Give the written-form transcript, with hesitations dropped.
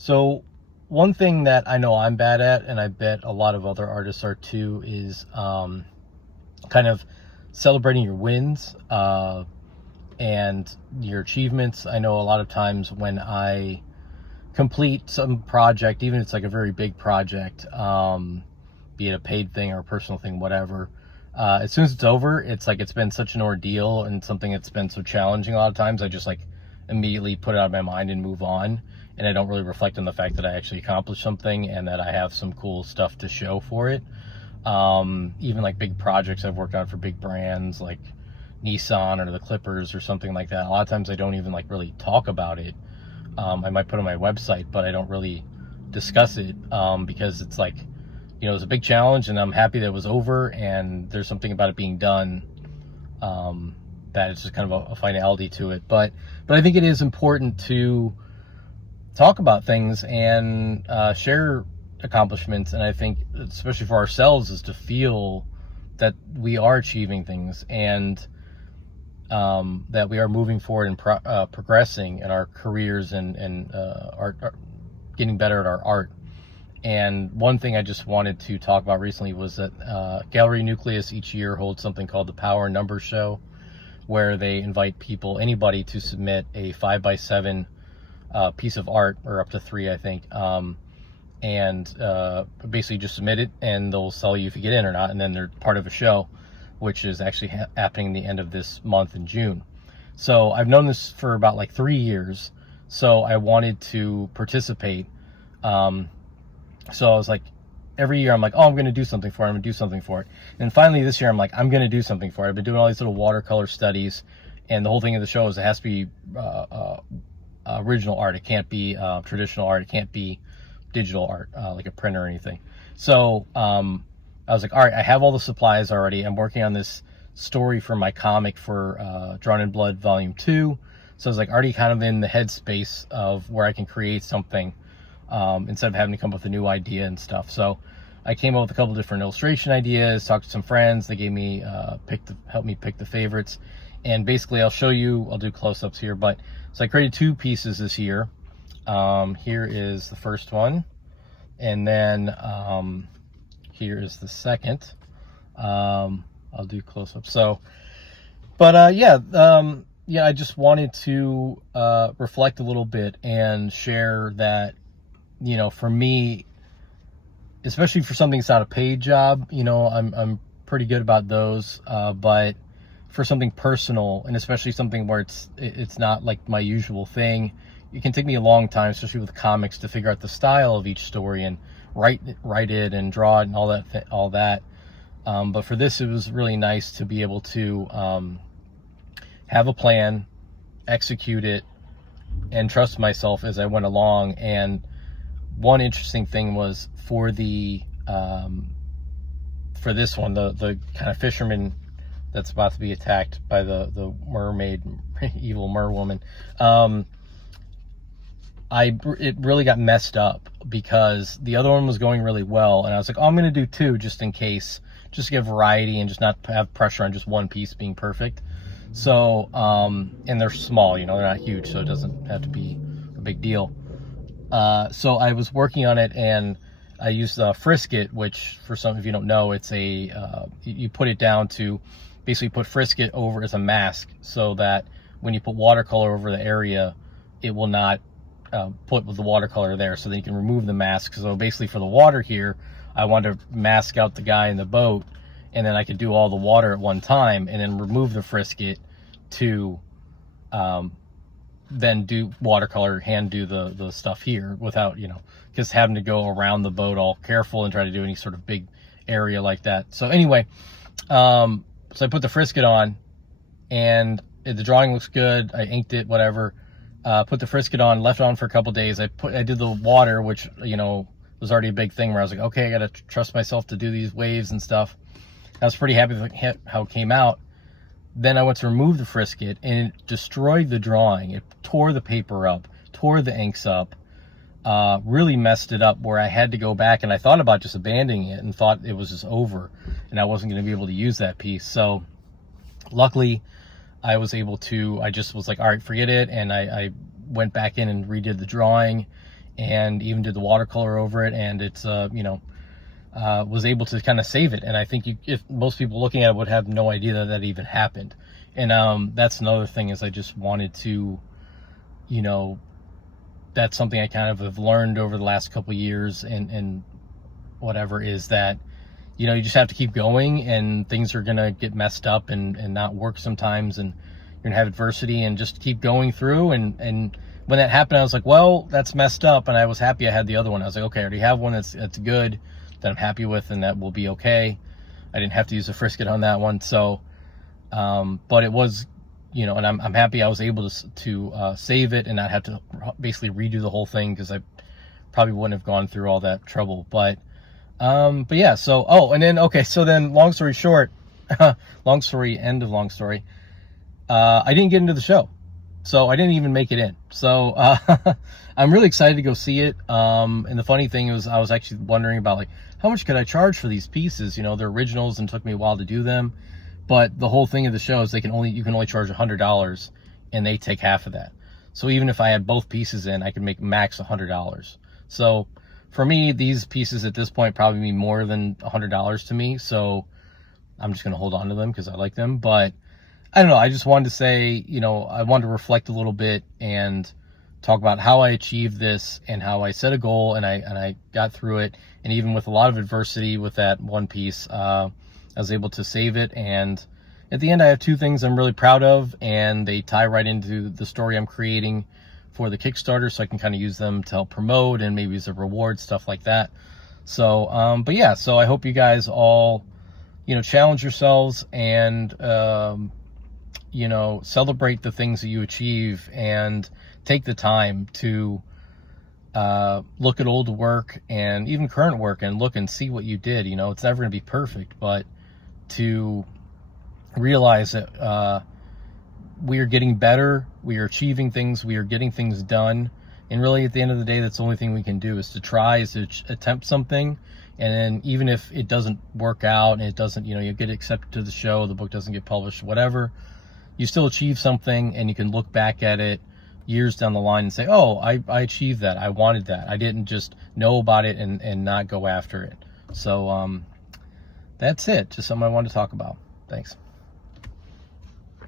So one thing that I know I'm bad at, and I bet a lot of other artists are too, is kind of celebrating your wins and your achievements. I know a lot of times when I complete some project, even if it's like a very big project, be it a paid thing or a personal thing, whatever, as soon as it's over, it's like it's been such an ordeal and something that's been so challenging a lot of times, I just like immediately put it out of my mind and move on. And I don't really reflect on the fact that I actually accomplished something and that I have some cool stuff to show for it. Even like big projects I've worked on for big brands like Nissan or the Clippers or something like that. A lot of times I don't even like really talk about it. I might put it on my website, but I don't really discuss it because it's like, it was a big challenge and I'm happy that it was over and there's something about it being done that it's just kind of a finality to it. But I think it is important to talk about things and share accomplishments, and I think especially for ourselves is to feel that we are achieving things and that we are moving forward and progressing in our careers and art, getting better at our art. And one thing I just wanted to talk about recently was that Gallery Nucleus each year holds something called the Power and Numbers Show, where they invite anybody to submit a 5x7 piece of art, or up to 3, I think, and basically just submit it and they'll tell you if you get in or not, and then they're part of a show which is actually happening the end of this month in June. So I've known this for about like 3 years, so I wanted to participate. So I was like, every year I'm like, oh, I'm going to do something for it, I'm going to do something for it. And finally this year I'm like, I'm going to do something for it. I've been doing all these little watercolor studies, and the whole thing of the show is it has to be original art. It can't be traditional art. It can't be digital art, like a print or anything. So I was like, all right, I have all the supplies already. I'm working on this story for my comic for Drawn in Blood Volume 2. So I was like already kind of in the headspace of where I can create something instead of having to come up with a new idea and stuff. So I came up with a couple different illustration ideas, talked to some friends. They gave me, helped me pick the favorites. And basically I'll show you, I'll do close-ups here, but so I created 2 pieces this year. Here is the first one, and then here is the second. I'll do close-ups. So, but yeah, I just wanted to reflect a little bit and share that, for me, especially for something that's not a paid job, I'm pretty good about those, but for something personal, and especially something where it's not like my usual thing, it can take me a long time, especially with comics, to figure out the style of each story and write it and draw it and all that. But for this, it was really nice to be able to have a plan, execute it, and trust myself as I went along. And one interesting thing was for this one, the kind of fisherman that's about to be attacked by the mermaid, evil merwoman. It really got messed up because the other one was going really well, and I was like, oh, I'm going to do 2 just in case, just to get variety and just not have pressure on just one piece being perfect. So, and they're small, they're not huge, so it doesn't have to be a big deal. So I was working on it, and I used Frisket, which for some of you don't know, it's you put it down to basically put Frisket over as a mask, so that when you put watercolor over the area, it will not put the watercolor there, so then you can remove the mask. So basically for the water here, I wanted to mask out the guy in the boat, and then I could do all the water at one time and then remove the Frisket to then do watercolor, hand do the stuff here without, just having to go around the boat all careful and try to do any sort of big area like that. So anyway, so I put the Frisket on, and the drawing looks good. I inked it, whatever. Put the Frisket on, left it on for a couple days. I did the water, which, was already a big thing, where I was like, okay, I got to trust myself to do these waves and stuff. I was pretty happy with how it came out. Then I went to remove the Frisket, and it destroyed the drawing. It tore the paper up, tore the inks up, really messed it up, where I had to go back, and I thought about just abandoning it and thought it was just over and I wasn't going to be able to use that piece. So luckily I was able to, I just was like, all right, forget it. And I went back in and redid the drawing, and even did the watercolor over it, and it's was able to kind of save it. And I think if most people looking at it would have no idea that that even happened. And that's another thing, is I just wanted to, that's something I kind of have learned over the last couple of years, and whatever, is that, you just have to keep going, and things are going to get messed up and not work sometimes, and you're going to have adversity, and just keep going through. And when that happened, I was like, well, that's messed up. And I was happy I had the other one. I was like, okay, I already have one that's good, that I'm happy with, and that will be okay. I didn't have to use a frisket on that one. So, but it was, and I'm happy I was able to save it and not have to basically redo the whole thing, because I probably wouldn't have gone through all that trouble. But yeah, so, and then, okay, so then long story short, end of long story, I didn't get into the show. So I didn't even make it in. So I'm really excited to go see it. And the funny thing was, I was actually wondering about, like, how much could I charge for these pieces? They're originals, and it took me a while to do them. But the whole thing of the show is you can only charge $100, and they take half of that. So even if I had both pieces in, I could make max $100. So for me, these pieces at this point probably mean more than $100 to me. So I'm just going to hold on to them because I like them. But I don't know. I just wanted to say, I wanted to reflect a little bit and talk about how I achieved this, and how I set a goal and I got through it. And even with a lot of adversity with that one piece, I was able to save it. And at the end, I have two things I'm really proud of, and they tie right into the story I'm creating for the Kickstarter, so I can kind of use them to help promote and maybe as a reward, stuff like that. So, but yeah, so I hope you guys all, challenge yourselves and, celebrate the things that you achieve, and take the time to look at old work and even current work, and look and see what you did. It's never going to be perfect, but to realize that we are getting better, we are achieving things, we are getting things done. And really, at the end of the day, that's the only thing we can do, is to try, is to attempt something. And then even if it doesn't work out, and it doesn't, you get accepted to the show, the book doesn't get published, whatever, you still achieve something, and you can look back at it years down the line and say, oh, I achieved that. I wanted that. I didn't just know about it and not go after it. So that's it. Just something I wanted to talk about. Thanks.